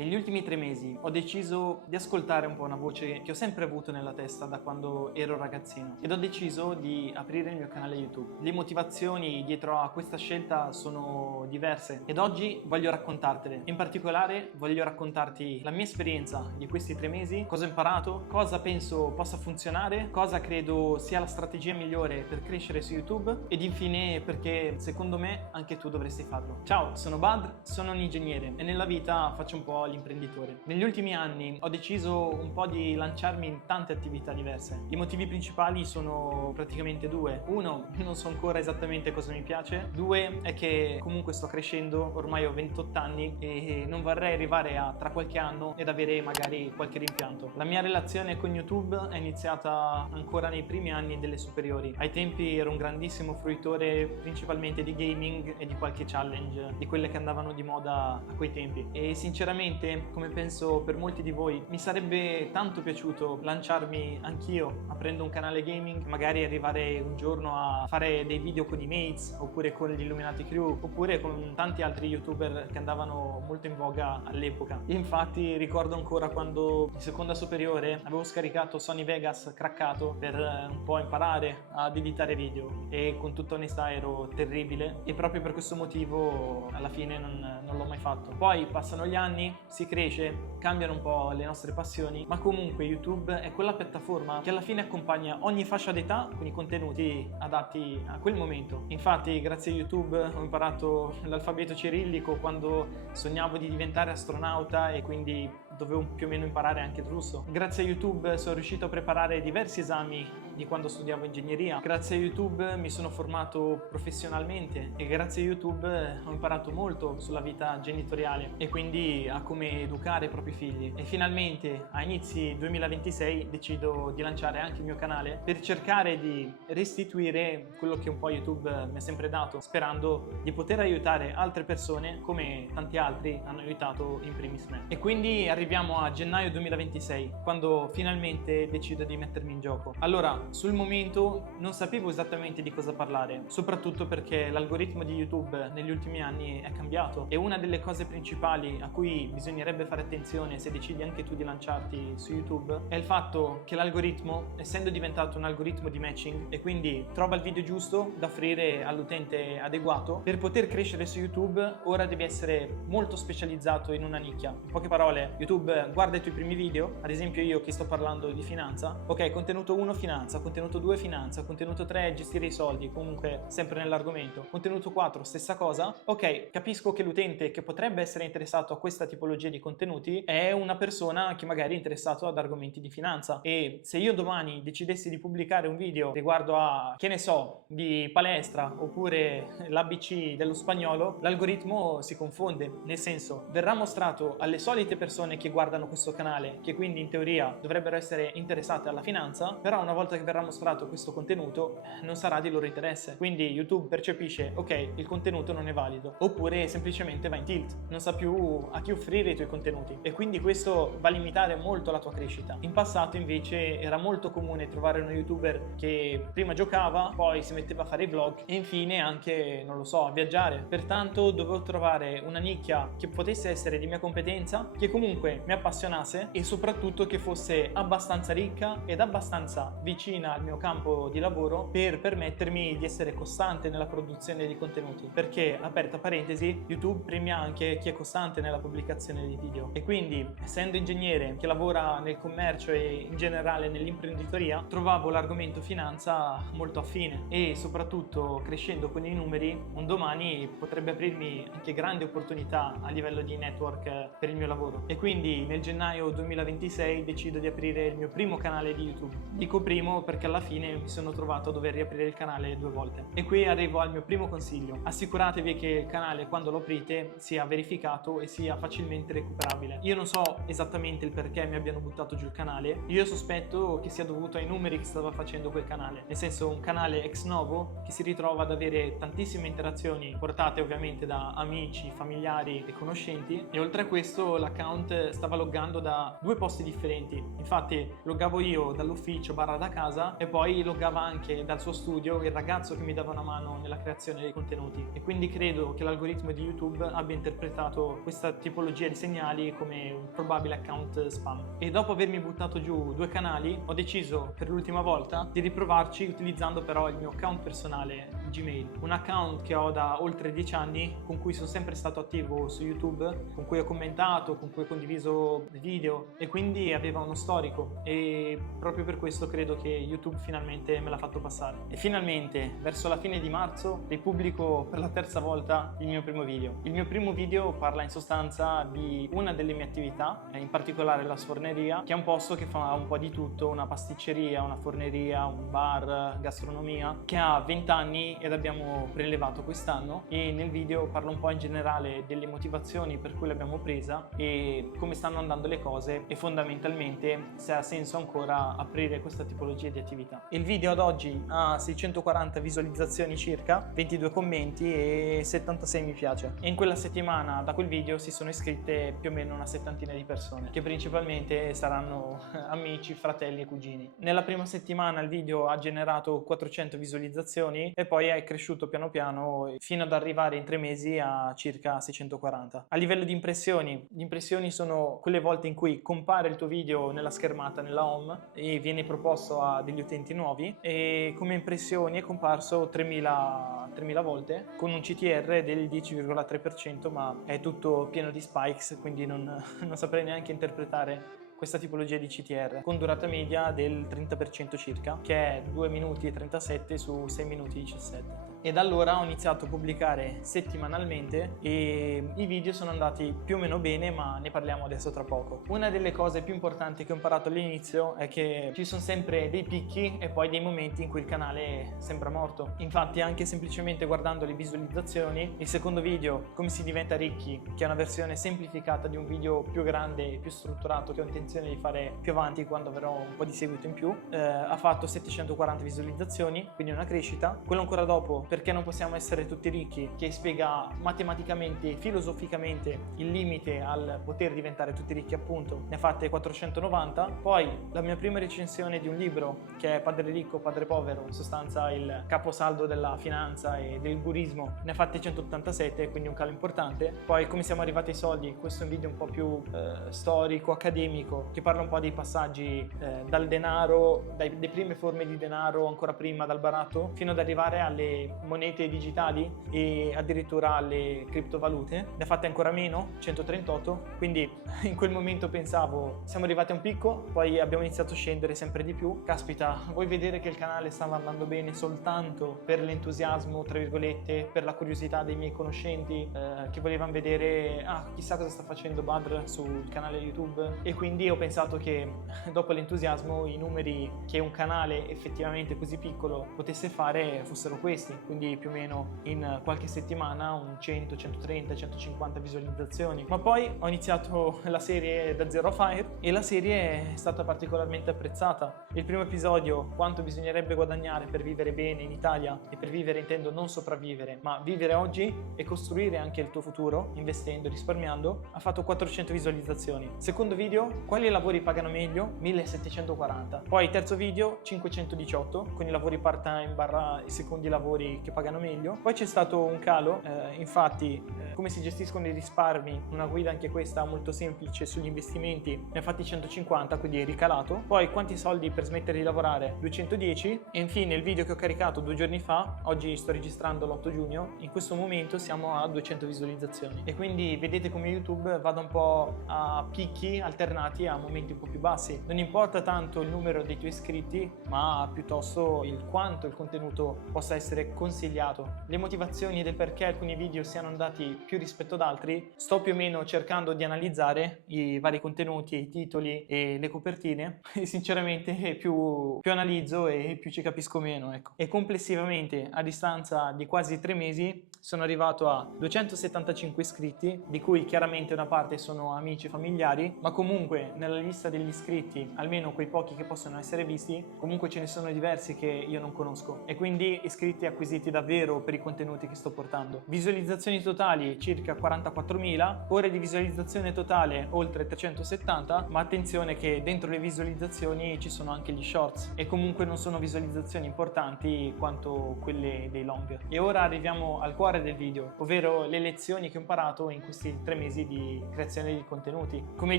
Negli ultimi 3 mesi ho deciso di ascoltare un po' una voce che ho sempre avuto nella testa da quando ero ragazzino ed ho deciso di aprire il mio canale YouTube. Le motivazioni dietro a questa scelta sono diverse ed oggi voglio raccontartele. In particolare voglio raccontarti la mia esperienza di questi 3 mesi, cosa ho imparato, cosa penso possa funzionare, cosa credo sia la strategia migliore per crescere su YouTube ed infine perché secondo me anche tu dovresti farlo. Ciao, sono Badr, sono un ingegnere e nella vita faccio un po' l'imprenditore. Negli ultimi anni ho deciso un po' di lanciarmi in tante attività diverse. I motivi principali sono praticamente due. Uno, non so ancora esattamente cosa mi piace. Due, è che comunque sto crescendo, ormai ho 28 anni e non vorrei arrivare a tra qualche anno ed avere magari qualche rimpianto. La mia relazione con YouTube è iniziata ancora nei primi anni delle superiori. Ai tempi ero un grandissimo fruitore principalmente di gaming e di qualche challenge, di quelle che andavano di moda a quei tempi. E sinceramente, come penso per molti di voi, mi sarebbe tanto piaciuto lanciarmi anch'io aprendo un canale gaming, magari arrivare un giorno a fare dei video con i mates oppure con gli Illuminati Crew oppure con tanti altri youtuber che andavano molto in voga all'epoca. Infatti ricordo ancora quando in seconda superiore avevo scaricato Sony Vegas craccato per un po' imparare ad editare video e con tutta onestà ero terribile e proprio per questo motivo alla fine non l'ho mai fatto. Poi passano gli anni, si cresce, cambiano un po' le nostre passioni, ma comunque YouTube è quella piattaforma che alla fine accompagna ogni fascia d'età con i contenuti adatti a quel momento. Infatti grazie a YouTube ho imparato l'alfabeto cirillico quando sognavo di diventare astronauta e quindi dovevo più o meno imparare anche il russo. Grazie a YouTube sono riuscito a preparare diversi esami di quando studiavo ingegneria. Grazie a YouTube mi sono formato professionalmente e grazie a YouTube ho imparato molto sulla vita genitoriale e quindi a come educare i propri figli. E finalmente a inizi 2026 decido di lanciare anche il mio canale per cercare di restituire quello che un po' YouTube mi ha sempre dato, sperando di poter aiutare altre persone come tanti altri hanno aiutato in primis me. E quindi arriviamo a gennaio 2026 quando finalmente decido di mettermi in gioco. Allora, sul momento non sapevo esattamente di cosa parlare, soprattutto perché l'algoritmo di YouTube negli ultimi anni è cambiato e una delle cose principali a cui bisognerebbe fare attenzione se decidi anche tu di lanciarti su YouTube è il fatto che l'algoritmo, essendo diventato un algoritmo di matching e quindi trova il video giusto da offrire all'utente adeguato, per poter crescere su YouTube ora devi essere molto specializzato in una nicchia. In poche parole, YouTube guarda i tuoi primi video, ad esempio io che sto parlando di finanza, ok, contenuto 1 finanza, contenuto 2 finanza, contenuto 3 gestire i soldi, comunque sempre nell'argomento, contenuto 4 stessa cosa, ok, capisco che l'utente che potrebbe essere interessato a questa tipologia di contenuti è una persona che magari è interessato ad argomenti di finanza e se io domani decidessi di pubblicare un video riguardo a, che ne so, di palestra oppure l'ABC dello spagnolo, l'algoritmo si confonde, nel senso verrà mostrato alle solite persone che guardano questo canale, che quindi in teoria dovrebbero essere interessate alla finanza, però una volta che verrà mostrato questo contenuto non sarà di loro interesse, quindi YouTube percepisce ok, il contenuto non è valido, oppure semplicemente va in tilt, non sa più a chi offrire i tuoi contenuti e quindi questo va a limitare molto la tua crescita. In passato invece era molto comune trovare uno youtuber che prima giocava, poi si metteva a fare i vlog e infine anche, non lo so, a viaggiare. Pertanto dovevo trovare una nicchia che potesse essere di mia competenza, che comunque mi appassionasse e soprattutto che fosse abbastanza ricca ed abbastanza vicina al mio campo di lavoro per permettermi di essere costante nella produzione di contenuti, perché, aperta parentesi, YouTube premia anche chi è costante nella pubblicazione di video e quindi essendo ingegnere che lavora nel commercio e in generale nell'imprenditoria trovavo l'argomento finanza molto affine e soprattutto crescendo con i numeri un domani potrebbe aprirmi anche grandi opportunità a livello di network per il mio lavoro e quindi nel gennaio 2026 decido di aprire il mio primo canale di YouTube. Dico primo perché alla fine mi sono trovato a dover riaprire il canale 2 volte e qui arrivo al mio primo consiglio: assicuratevi che il canale quando lo aprite sia verificato e sia facilmente recuperabile. Io non so esattamente il perché mi abbiano buttato giù il canale, io sospetto che sia dovuto ai numeri che stava facendo quel canale, nel senso un canale ex novo che si ritrova ad avere tantissime interazioni portate ovviamente da amici, familiari e conoscenti e oltre a questo l'account stava loggando da 2 posti differenti. Infatti loggavo io dall'ufficio / da casa e poi loggava anche dal suo studio il ragazzo che mi dava una mano nella creazione dei contenuti, e quindi credo che l'algoritmo di YouTube abbia interpretato questa tipologia di segnali come un probabile account spam. E dopo avermi buttato giù 2 canali, ho deciso per l'ultima volta di riprovarci utilizzando però il mio account personale Gmail, un account che ho da oltre 10 anni, con cui sono sempre stato attivo su YouTube, con cui ho commentato, con cui ho condiviso video, e quindi aveva uno storico, e proprio per questo credo che YouTube finalmente me l'ha fatto passare. E finalmente verso la fine di marzo ripubblico per la 3ª volta il mio primo video. Il mio primo video parla in sostanza di una delle mie attività, in particolare la sforneria, che è un posto che fa un po' di tutto: una pasticceria, una forneria, un bar, gastronomia, che ha 20 anni ed abbiamo prelevato quest'anno, e nel video parlo un po' in generale delle motivazioni per cui l'abbiamo presa e come stanno andando le cose, e fondamentalmente se ha senso ancora aprire questa tipologia di attività. Il video ad oggi ha 640 visualizzazioni circa, 22 commenti e 76 mi piace, e in quella settimana da quel video si sono iscritte più o meno una settantina di persone, che principalmente saranno amici, fratelli e cugini. Nella prima settimana il video ha generato 400 visualizzazioni e poi è cresciuto piano piano fino ad arrivare in 3 mesi a circa 640. A livello di impressioni, le impressioni sono quelle volte in cui compare il tuo video nella schermata, nella home, e viene proposto a degli utenti nuovi, e come impressioni è comparso 3000 volte con un CTR del 10,3%, ma è tutto pieno di spikes, quindi non saprei neanche interpretare questa tipologia di CTR, con durata media del 30% circa, che è 2 minuti e 37 su 6 minuti e 17. E da allora ho iniziato a pubblicare settimanalmente e i video sono andati più o meno bene, ma ne parliamo adesso tra poco. Una delle cose più importanti che ho imparato all'inizio è che ci sono sempre dei picchi e poi dei momenti in cui il canale sembra morto. Infatti anche semplicemente guardando le visualizzazioni, il secondo video, Come si diventa ricchi, che è una versione semplificata di un video più grande e più strutturato che ho intenzione di fare più avanti quando avrò un po' di seguito in più, ha fatto 740 visualizzazioni, quindi una crescita. Quello ancora dopo, Perché non possiamo essere tutti ricchi, che spiega matematicamente e filosoficamente il limite al poter diventare tutti ricchi, appunto, ne ha fatte 490. Poi la mia prima recensione di un libro, che è Padre ricco, padre povero, in sostanza il caposaldo della finanza e del gurismo, ne ha fatte 187, quindi un calo importante. Poi Come siamo arrivati ai soldi, questo è un video un po' più storico, accademico, che parla un po' dei passaggi dal denaro, dalle prime forme di denaro, ancora prima dal baratto, fino ad arrivare alle monete digitali e addirittura alle criptovalute. Ne ha fatte ancora meno, 138, quindi in quel momento pensavo siamo arrivati a un picco, poi abbiamo iniziato a scendere sempre di più. Caspita, vuoi vedere che il canale stava andando bene soltanto per l'entusiasmo, tra virgolette, per la curiosità dei miei conoscenti che volevano vedere chissà cosa sta facendo Badr sul canale YouTube, e quindi ho pensato che dopo l'entusiasmo i numeri che un canale effettivamente così piccolo potesse fare fossero questi, quindi più o meno in qualche settimana un 100, 130, 150 visualizzazioni. Ma poi ho iniziato la serie da Zero a Fire e la serie è stata particolarmente apprezzata. Il primo episodio, quanto bisognerebbe guadagnare per vivere bene in Italia, e per vivere intendo non sopravvivere ma vivere oggi e costruire anche il tuo futuro investendo, risparmiando, ha fatto 400 visualizzazioni. Secondo video, quali lavori pagano meglio? 1740. Poi terzo video, 518, con i lavori part time / i secondi lavori che pagano meglio. Poi c'è stato un calo, infatti come si gestiscono i risparmi, una guida anche questa molto semplice sugli investimenti, ne ha fatti 150, quindi è ricalato. Poi quanti soldi per smettere di lavorare? 210. E infine il video che ho caricato 2 giorni fa, oggi sto registrando l'8 giugno, in questo momento siamo a 200 visualizzazioni, e quindi vedete come YouTube vada un po' a picchi alternati a momenti un po' più bassi. Non importa tanto il numero dei tuoi iscritti, ma piuttosto il quanto il contenuto possa essere consigliato. Le motivazioni del perché alcuni video siano andati più rispetto ad altri sto più o meno cercando di analizzare i vari contenuti, i titoli e le copertine, e sinceramente più analizzo e più ci capisco meno, ecco. E complessivamente a distanza di quasi 3 mesi sono arrivato a 275 iscritti, di cui chiaramente una parte sono amici e familiari, ma comunque nella lista degli iscritti, almeno quei pochi che possono essere visti, comunque ce ne sono diversi che io non conosco, e quindi iscritti acquisiti requisiti davvero per i contenuti che sto portando. Visualizzazioni totali circa 44.000, ore di visualizzazione totale oltre 370, ma attenzione che dentro le visualizzazioni ci sono anche gli shorts e comunque non sono visualizzazioni importanti quanto quelle dei long. E ora arriviamo al cuore del video, ovvero le lezioni che ho imparato in questi 3 mesi di creazione di contenuti. Come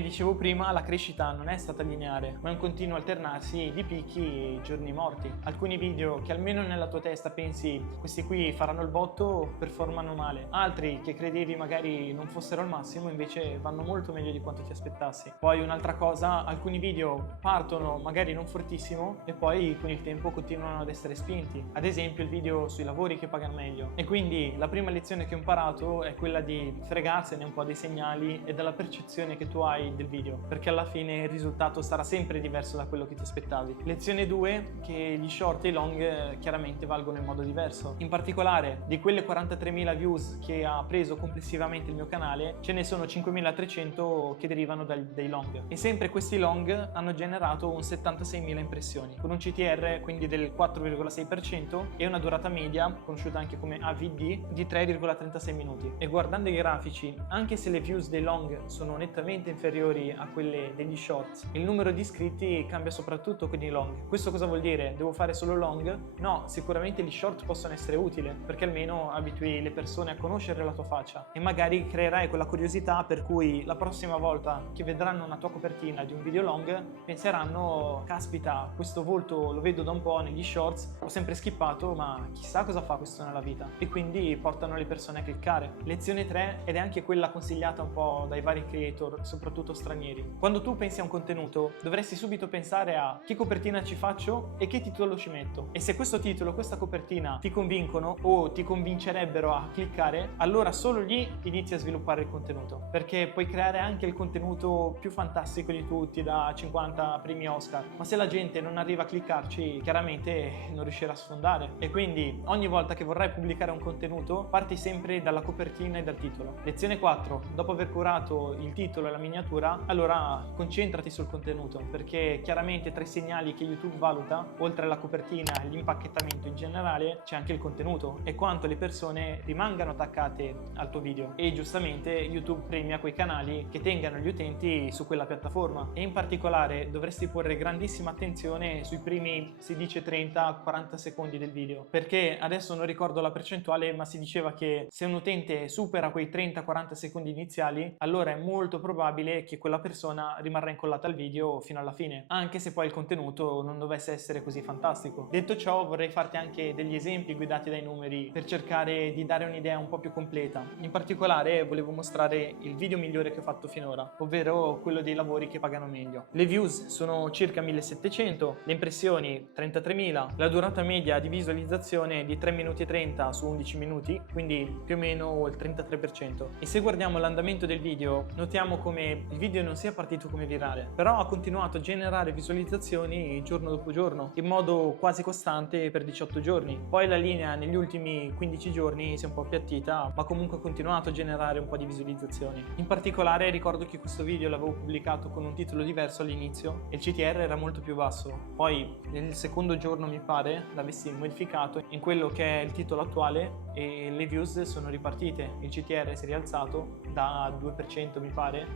dicevo prima, la crescita non è stata lineare, ma è un continuo alternarsi di picchi e giorni morti. Alcuni video che almeno nella tua testa pensi questi qui faranno il botto performano male, altri che credevi magari non fossero al massimo invece vanno molto meglio di quanto ti aspettassi. Poi un'altra cosa, alcuni video partono magari non fortissimo e poi con il tempo continuano ad essere spinti, ad esempio il video sui lavori che pagano meglio. E quindi la prima lezione che ho imparato è quella di fregarsene un po' dei segnali e della percezione che tu hai del video, perché alla fine il risultato sarà sempre diverso da quello che ti aspettavi. Lezione 2, che gli short e i long chiaramente valgono in modo diverso. In particolare di quelle 43.000 views che ha preso complessivamente il mio canale, ce ne sono 5.300 che derivano dai long, e sempre questi long hanno generato un 76.000 impressioni con un CTR quindi del 4,6% e una durata media, conosciuta anche come AVD, di 3,36 minuti. E guardando i grafici, anche se le views dei long sono nettamente inferiori a quelle degli shorts, il numero di iscritti cambia soprattutto con i long. Questo cosa vuol dire? Devo fare solo long? No, sicuramente gli short possono essere utili perché almeno abitui le persone a conoscere la tua faccia e magari creerai quella curiosità per cui la prossima volta che vedranno una tua copertina di un video long penseranno: caspita, questo volto lo vedo da un po' negli shorts, ho sempre skippato, ma chissà cosa fa questo nella vita, e quindi portano le persone a cliccare. Lezione 3, ed è anche quella consigliata un po' dai vari creator, soprattutto stranieri. Quando tu pensi a un contenuto dovresti subito pensare a che copertina ci faccio e che titolo ci metto, e se questo titolo, questa copertina ti convincono o ti convincerebbero a cliccare, allora solo lì inizi a sviluppare il contenuto, perché puoi creare anche il contenuto più fantastico di tutti da 50 premi Oscar, ma se la gente non arriva a cliccarci chiaramente non riuscirà a sfondare. E quindi ogni volta che vorrai pubblicare un contenuto parti sempre dalla copertina e dal titolo. Lezione 4, dopo aver curato il titolo e la miniatura, allora concentrati sul contenuto, perché chiaramente tra i segnali che YouTube valuta, oltre alla copertina e l'impacchettamento in generale, c'è anche il contenuto e quanto le persone rimangano attaccate al tuo video, e giustamente YouTube premia quei canali che tengano gli utenti su quella piattaforma. E in particolare dovresti porre grandissima attenzione sui primi, si dice 30-40 secondi del video, perché adesso non ricordo la percentuale, ma si diceva che se un utente supera quei 30-40 secondi iniziali, allora è molto probabile che quella persona rimarrà incollata al video fino alla fine, anche se poi il contenuto non dovesse essere così fantastico. Detto ciò, vorrei farti anche degli esempi guidati dai numeri per cercare di dare un'idea un po' più completa. In particolare volevo mostrare il video migliore che ho fatto finora, ovvero quello dei lavori che pagano meglio. Le views sono circa 1700, le impressioni 33.000, la durata media di visualizzazione di 3 minuti e 30 su 11 minuti, quindi più o meno il 33%. E se guardiamo l'andamento del video, notiamo come il video non sia partito come virale, però ha continuato a generare visualizzazioni giorno dopo giorno, in modo quasi costante per 18 giorni. Poi la linea negli ultimi 15 giorni si è un po' appiattita, ma comunque ha continuato a generare un po' di visualizzazioni. In particolare ricordo che questo video l'avevo pubblicato con un titolo diverso all'inizio e il CTR era molto più basso, poi nel secondo giorno mi pare l'avessi modificato in quello che è il titolo attuale e le views sono ripartite, il CTR si è rialzato da 2% mi pare,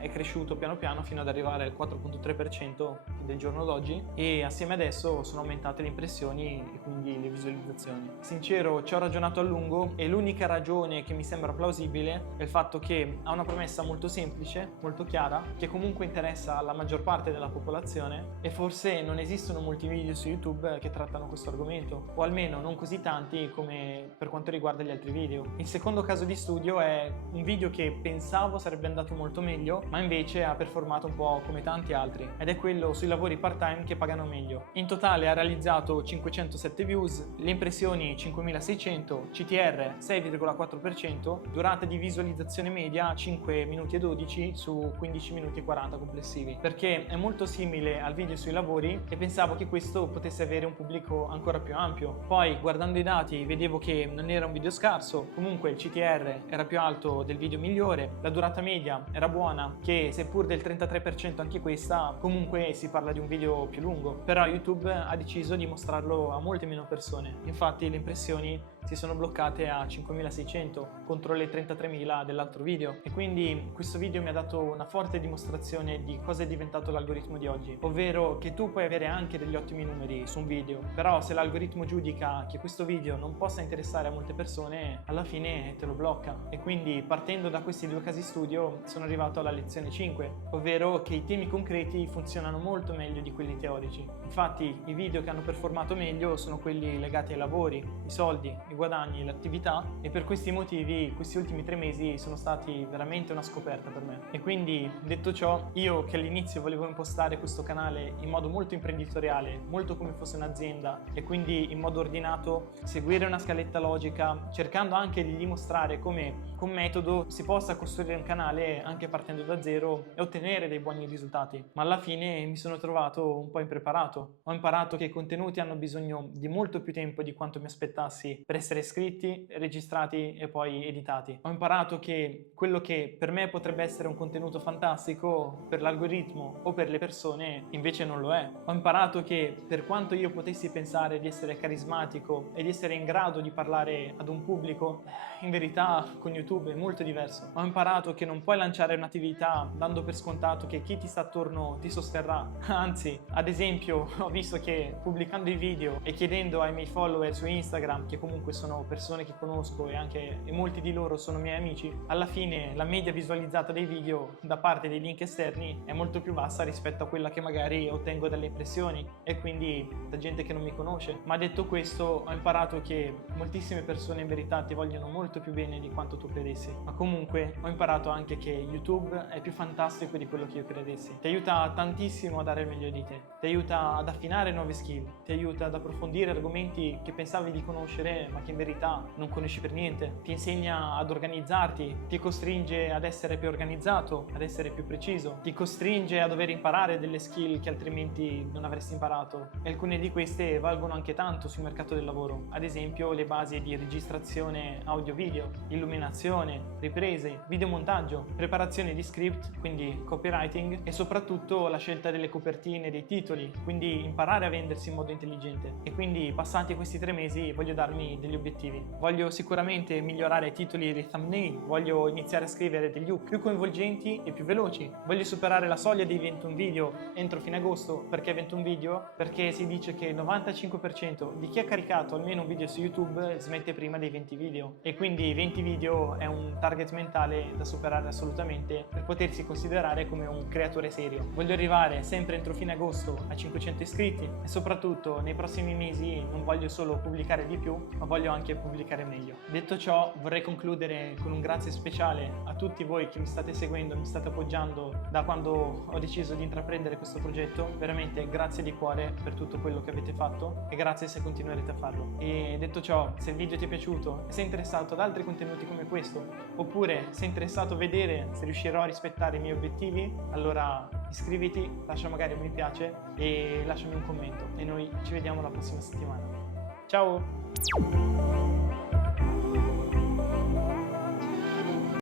è cresciuto piano piano fino ad arrivare al 4,3% del giorno d'oggi, e assieme adesso sono aumentate le impressioni e quindi le visualizzazioni. Sincero, ci ho ragionato a lungo e l'unica ragione che mi sembra plausibile è il fatto che ha una promessa molto semplice, molto chiara, che comunque interessa la maggior parte della popolazione, e forse non esistono molti video su YouTube che trattano questo argomento, o almeno non così tanti come per quanto riguarda gli altri video. Il secondo caso di studio è un video che pensavo sarebbe andato molto meglio, ma invece ha performato un po' come tanti altri, ed è quello sui lavori part-time che pagano meglio. In totale ha realizzato 507 views, le impressioni 5600, CTR 6,4%, durata di visualizzazione media 5 minuti e 12 su 15 minuti e 40 complessivi, perché è molto simile al video sui lavori e pensavo che questo potesse avere un pubblico ancora più ampio. Poi guardando i dati vedevo che non era un video scarso, comunque il CTR era più alto del video migliore, la durata media era buona, che seppur del 33% anche questa, comunque si parla di un video più lungo, però YouTube ha deciso di mostrarlo a molte meno persone. Infatti infatti le impressioni si sono bloccate a 5.600 contro le 33.000 dell'altro video, e quindi questo video mi ha dato una forte dimostrazione di cosa è diventato l'algoritmo di oggi, ovvero che tu puoi avere anche degli ottimi numeri su un video, però se l'algoritmo giudica che questo video non possa interessare a molte persone, alla fine te lo blocca. E quindi, partendo da questi due casi studio, sono arrivato alla lezione 5, ovvero che i temi concreti funzionano molto meglio di quelli teorici. Infatti i video che hanno performato meglio sono quelli legati ai lavori, i soldi, i guadagni, l'attività, e per questi motivi questi ultimi 3 mesi sono stati veramente una scoperta per me. E quindi, detto ciò, io che all'inizio volevo impostare questo canale in modo molto imprenditoriale, molto come fosse un'azienda, e quindi in modo ordinato, seguire una scaletta logica, cercando anche di dimostrare come con metodo si possa costruire un canale anche partendo da zero e ottenere dei buoni risultati. Ma alla fine mi sono trovato un po' impreparato. Ho imparato che i contenuti hanno bisogno di molto più tempo di quanto mi aspettassi per essere scritti, registrati e poi editati. Ho imparato che quello che per me potrebbe essere un contenuto fantastico, per l'algoritmo o per le persone invece non lo è. Ho imparato che per quanto io potessi pensare di essere carismatico e di essere in grado di parlare ad un pubblico, in verità con YouTube è molto diverso. Ho imparato che non puoi lanciare un'attività dando per scontato che chi ti sta attorno ti sosterrà. Anzi, ad esempio, ho visto che pubblicando i video e chiedendo ai miei follower su Instagram, che comunque sono persone che conosco e molti di loro sono miei amici, alla fine la media visualizzata dei video da parte dei link esterni è molto più bassa rispetto a quella che magari ottengo dalle impressioni e quindi da gente che non mi conosce. Ma detto questo, ho imparato che moltissime persone in verità ti vogliono molto più bene di quanto tu credessi. Ma comunque ho imparato anche che YouTube è più fantastico di quello che io credessi. Ti aiuta tantissimo a dare il meglio di te, ti aiuta ad affinare nuove skill, ti aiuta ad approfondire argomenti che pensavi di conoscere ma che in verità non conosci per niente, ti insegna ad organizzarti, ti costringe ad essere più organizzato, ad essere più preciso, ti costringe a dover imparare delle skill che altrimenti non avresti imparato, e alcune di queste valgono anche tanto sul mercato del lavoro, ad esempio le basi di registrazione audio-video, illuminazione, riprese, videomontaggio, preparazione di script, quindi copywriting, e soprattutto la scelta delle copertine, dei titoli, quindi imparare a vendersi in modo intelligente. E quindi, passati questi 3 mesi, voglio darmi degli obiettivi. Voglio sicuramente migliorare i titoli e i thumbnail, voglio iniziare a scrivere degli hook più coinvolgenti e più veloci, voglio superare la soglia dei 21 video entro fine agosto. Perché 21 video? Perché si dice che il 95% di chi ha caricato almeno un video su YouTube smette prima dei 20 video, e quindi 20 video è un target mentale da superare assolutamente per potersi considerare come un creatore serio. Voglio arrivare sempre entro fine agosto a 500 iscritti, e soprattutto nei prossimi mesi non voglio solo pubblicare di più, ma voglio anche pubblicare meglio. Detto ciò, vorrei concludere con un grazie speciale a tutti voi che mi state seguendo, mi state appoggiando da quando ho deciso di intraprendere questo progetto. Veramente grazie di cuore per tutto quello che avete fatto, e grazie se continuerete a farlo. E detto ciò, se il video ti è piaciuto e sei interessato ad altri contenuti come questo, oppure sei interessato a vedere se riuscirò a rispettare i miei obiettivi, allora iscriviti, lascia magari un mi piace e lasciami un commento, e noi ci vediamo la prossima settimana. Ciao!